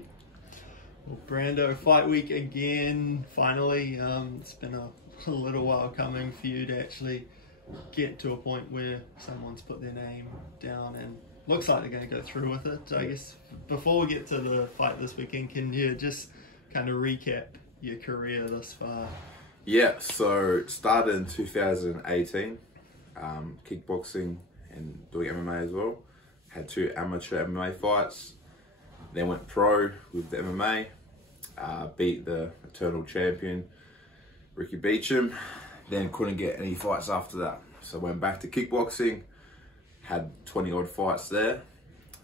Sweet. Well, Brando, fight week again, finally. It's been a little while coming for you to actually get to a point where someone's put their name down and looks like they're going to go through with it. I guess before we get to the fight this weekend, can you just kind of recap your career thus far? Yeah, so it started in 2018, kickboxing and doing MMA as well. Had 2 amateur MMA fights, then went pro with the MMA, beat the eternal champion, Ricky Beecham, then couldn't get any fights after that. So went back to kickboxing, had 20 odd fights there,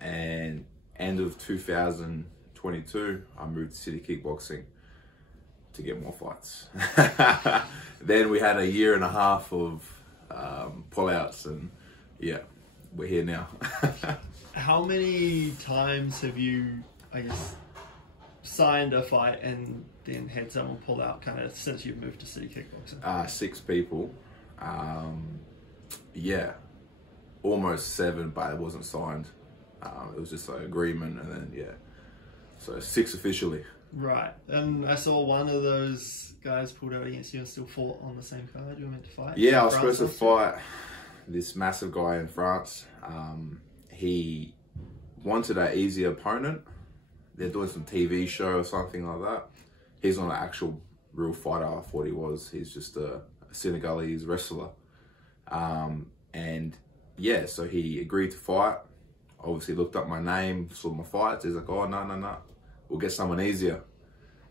and end of 2022, I moved to City Kickboxing to get more fights. Then we had a year and a half of pullouts, and yeah, we're here now. How many times have you, I guess, signed a fight and then had someone pull out kind of since you've moved to City Kickboxing? 6 people. Yeah, almost 7, but it wasn't signed. It was just an agreement, and then yeah, so 6 officially. Right, and I saw one of those guys pulled out against you and still fought on the same card you were meant to fight. Yeah, I was supposed to fight this massive guy in France. He wanted an easy opponent. They're doing some TV show or something like that. He's not an actual real fighter. I thought he was. He's just a Senegalese wrestler. And yeah, so he agreed to fight. Obviously looked up my name, saw my fights. He's like, oh, no. We'll get someone easier.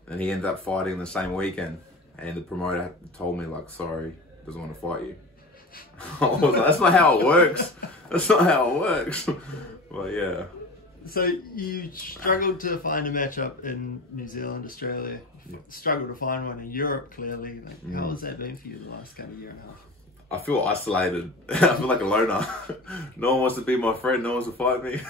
And he ended up fighting the same weekend. And the promoter told me, like, sorry, doesn't want to fight you. I was like, that's not how it works. That's not how it works. But yeah. So you struggled to find a matchup in New Zealand, Australia. You struggled to find one in Europe, clearly. Like, how has that been for you the last kind of year and a half? I feel isolated. I feel like a loner. No one wants to be my friend. No one wants to fight me.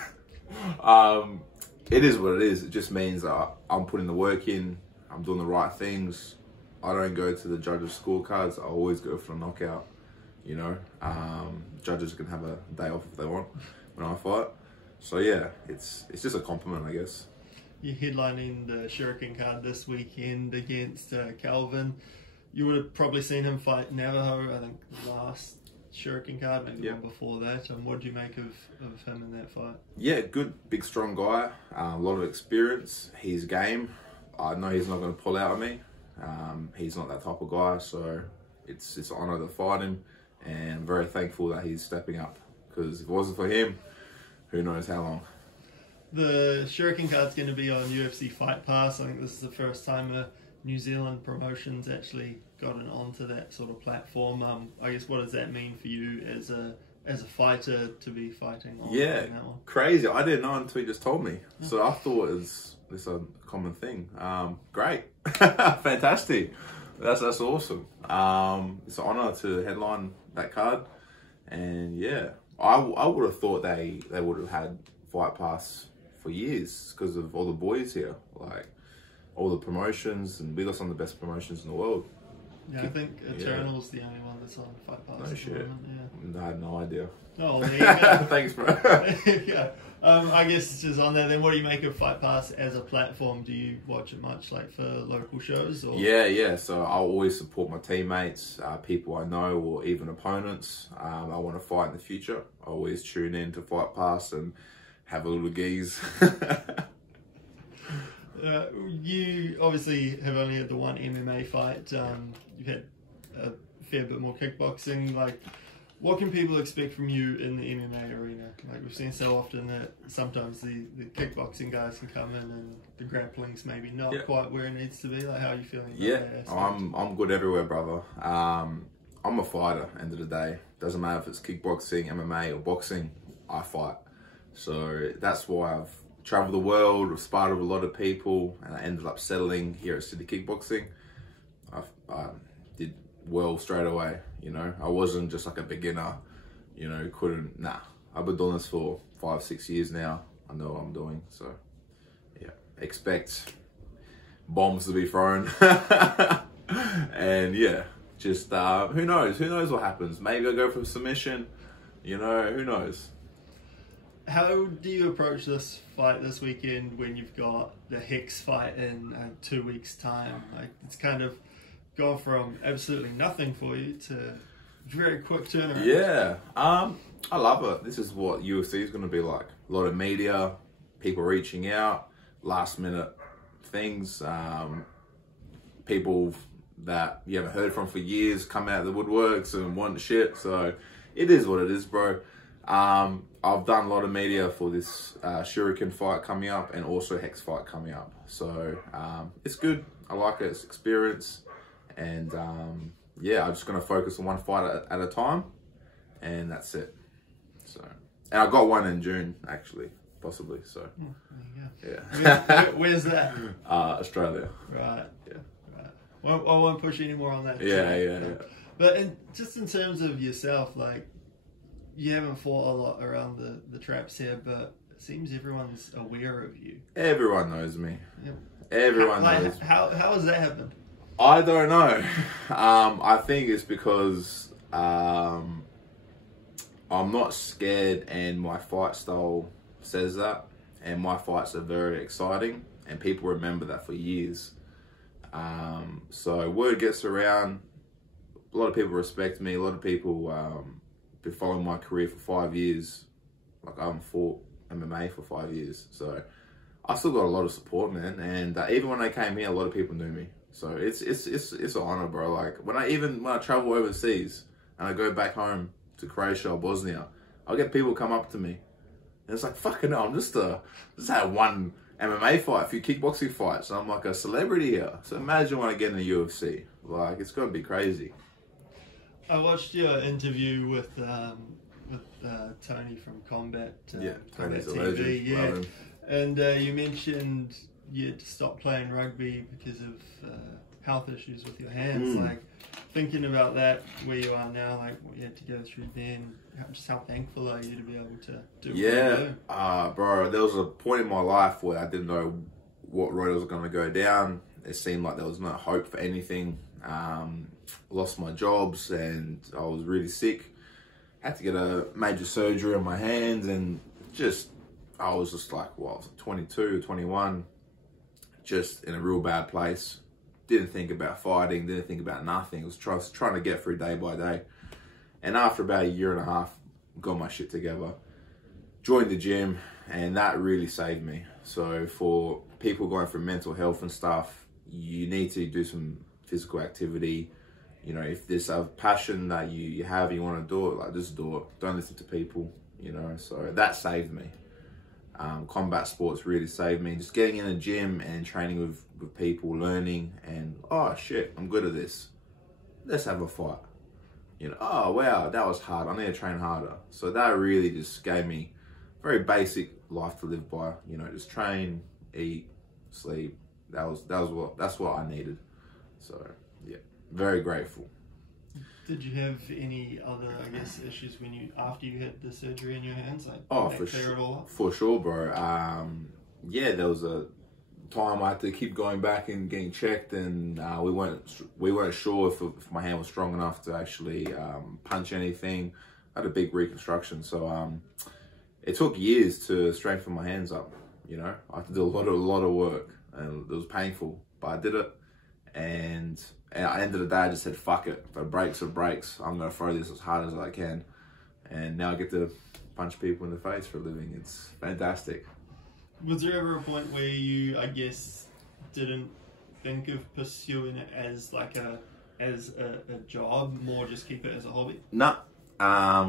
It is what it is. It just means I'm putting the work in. I'm doing the right things. I don't go to the judges' scorecards. I always go for a knockout. You know, judges can have a day off if they want when I fight. So yeah, it's just a compliment, I guess. You're headlining the Shuriken card this weekend against Kelvin. You would have probably seen him fight Navajo, I think, last Shuriken card, maybe the one before that. And what did you make of him in that fight? Yeah, good, big, strong guy. A lot of experience. He's game. I know he's not going to pull out on me. He's not that type of guy, so it's an honour to fight him. And I'm very thankful that he's stepping up, because if it wasn't for him, who knows how long. The Shuriken card's going to be on UFC Fight Pass. I think this is the first time a New Zealand promotion's actually gotten onto that sort of platform. I guess, what does that mean for you as a fighter to be fighting on that one? Crazy. I didn't know until you just told me. So I thought it was a common thing. Great. Fantastic. That's awesome. It's an honour to headline that card. And yeah, I would have thought they would have had Fight Pass for years because of all the boys here. Like, all the promotions, and we got some of the best promotions in the world. Yeah, I think Eternal's the only one that's on Fight Pass. No shit. I had no idea. Oh, there you go. Thanks, bro. Yeah. I guess just on that, then what do you make of Fight Pass as a platform? Do you watch it much, like, for local shows? Or? Yeah. So I'll always support my teammates, people I know, or even opponents I want to fight in the future. I always tune in to Fight Pass and have a little geese. You obviously have only had the one MMA fight. You've had a fair bit more kickboxing. Like, what can people expect from you in the MMA arena? Like, we've seen so often that sometimes the kickboxing guys can come in and the grappling's maybe not quite where it needs to be. Like, how are you feeling about that aspect? I'm good everywhere, brother. I'm a fighter, end of the day. Doesn't matter if it's kickboxing, MMA, or boxing, I fight. So that's why I've traveled the world, I've sparred with a lot of people, and I ended up settling here at City Kickboxing. I did well straight away, you know. I wasn't just like a beginner, you know, I've been doing this for 5-6 years now. I know what I'm doing, so yeah. Expect bombs to be thrown. And yeah, just who knows what happens. Maybe I'll go for submission, you know, who knows. How do you approach this fight this weekend when you've got the Hex fight in 2 weeks' time? Like, it's kind of gone from absolutely nothing for you to very quick turnaround. Yeah, I love it. This is what UFC is going to be like. A lot of media, people reaching out, last minute things, people that you haven't heard from for years come out of the woodworks and want shit. So it is what it is, bro. I've done a lot of media for this Shuriken fight coming up and also Hex fight coming up. So it's good. I like it. It's experience. And yeah, I'm just going to focus on one fight at a time. And that's it. So, and I got one in June, actually, possibly. So, yeah. Where's that? Australia. Right. Yeah. Right. I won't push any more on that. Yeah. But just in terms of yourself, like, you haven't fought a lot around the traps here, but it seems everyone's aware of you. Everyone knows me. Yep. Everyone knows me. How has that happened? I don't know. I think it's because I'm not scared and my fight style says that. And my fights are very exciting and people remember that for years. So word gets around. A lot of people respect me. A lot of people been following my career for 5 years. Like, I haven't fought MMA for 5 years. So I still got a lot of support, man. And even when I came here, a lot of people knew me. So it's an honor, bro. Like, when I travel overseas and I go back home to Croatia or Bosnia, I'll get people come up to me. And it's like, fucking hell, I'm just had one MMA fight, a few kickboxing fights. And I'm like a celebrity here. So imagine when I get in the UFC. Like, it's gonna be crazy. I watched your interview with Tony from Combat. Tony's a TV, legend. yeah. Love him. And you mentioned you'd stopped playing rugby because of health issues with your hands. Like, thinking about that, where you are now, like what you had to go through then, just how thankful are you to be able to do what you do? Bro, there was a point in my life where I didn't know what road I was going to go down. It seemed like there was no hope for anything. Lost my jobs and I was really sick. Had to get a major surgery on my hands and I was just like, well, I was 22, 21, just in a real bad place. Didn't think about fighting, didn't think about nothing. I was trying to get through day by day. And after about 1.5 years, got my shit together, joined the gym, and that really saved me. So for people going through mental health and stuff, you need to do some physical activity. You know, if there's a passion that you have, you want to do it, like, just do it. Don't listen to people, you know. So that saved me. Combat sports really saved me. Just getting in a gym and training with people, learning, and, oh shit, I'm good at this. Let's have a fight. You know, oh wow, that was hard. I need to train harder. So that really just gave me very basic life to live by. You know, just train, eat, sleep. That's what I needed. So yeah, very grateful. Did you have any other, I guess, issues after you had the surgery in your hands? Like, for sure, bro. Yeah, there was a time I had to keep going back and getting checked, and we weren't sure if my hand was strong enough to actually punch anything. I had a big reconstruction, so it took years to strengthen my hands up. You know, I had to do a lot of work, and it was painful, but I did it. And at the end of the day, I just said, fuck it. If it breaks, it breaks. I'm going to throw this as hard as I can. And now I get to punch people in the face for a living. It's fantastic. Was there ever a point where you, I guess, didn't think of pursuing it as like a job, more just keep it as a hobby? Nah. I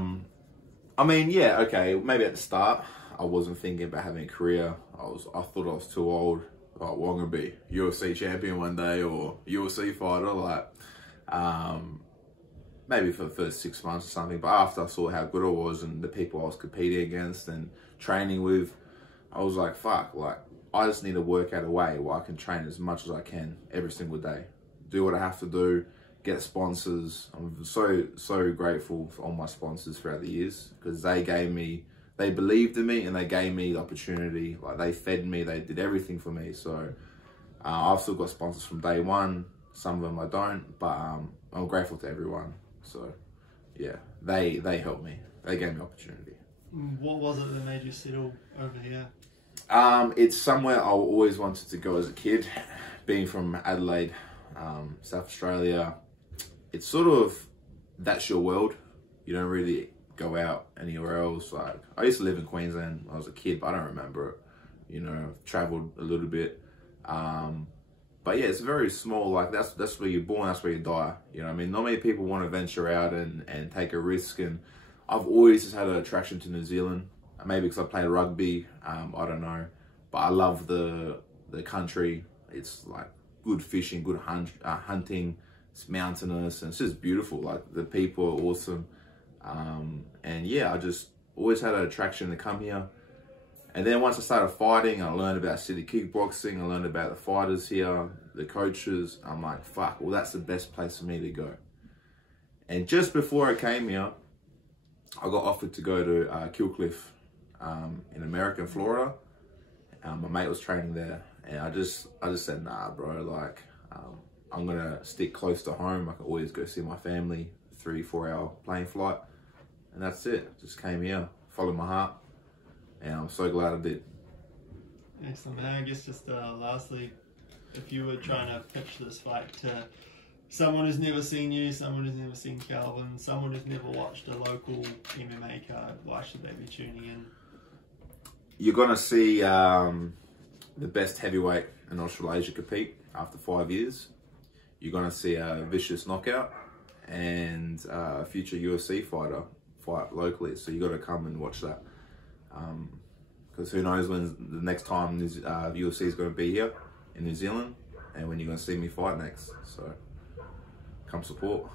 mean, yeah, okay. Maybe at the start, I wasn't thinking about having a career. I thought I was too old. Like, well, I'm gonna be UFC champion one day or UFC fighter, like, maybe for the first 6 months or something. But after I saw how good I was and the people I was competing against and training with, I was like, fuck, like, I just need to work out a way where I can train as much as I can every single day. Do what I have to do, get sponsors. I'm so grateful for all my sponsors throughout the years, because they believed in me and they gave me the opportunity. Like, they fed me, they did everything for me. So I've still got sponsors from day one. Some of them I don't, but I'm grateful to everyone. So yeah, they helped me. They gave me opportunity. What was it that made you settle over here? It's somewhere I always wanted to go as a kid. Being from Adelaide, South Australia, it's sort of, that's your world. You don't really go out anywhere else. Like, I used to live in Queensland when I was a kid, but I don't remember it. You know, I've travelled a little bit. But yeah, it's very small. Like, that's where you're born, that's where you die. You know what I mean? Not many people want to venture out and take a risk. And I've always just had an attraction to New Zealand. Maybe because I played rugby, I don't know. But I love the country. It's like good fishing, good hunting. It's mountainous and it's just beautiful. Like, the people are awesome. And yeah, I just always had an attraction to come here. And then once I started fighting, I learned about City Kickboxing. I learned about the fighters here, the coaches. I'm like, fuck, well, that's the best place for me to go. And just before I came here, I got offered to go to Killcliff in America, in Florida. My mate was training there, and I just said, nah, bro. Like, I'm gonna stick close to home. I can always go see my family. 3-4 hour plane flight, and that's it. Just came here, followed my heart, and I'm so glad I did. Excellent, man. I guess just lastly, if you were trying to pitch this fight to someone who's never seen you, someone who's never seen Kelvin, someone who's never watched a local MMA card, why should they be tuning in? You're gonna see the best heavyweight in Australasia compete after 5 years. You're gonna see a vicious knockout and a future UFC fighter fight locally. So you got to come and watch that, because who knows when the next time UFC is going to be here in New Zealand, and when you're going to see me fight next. So come support.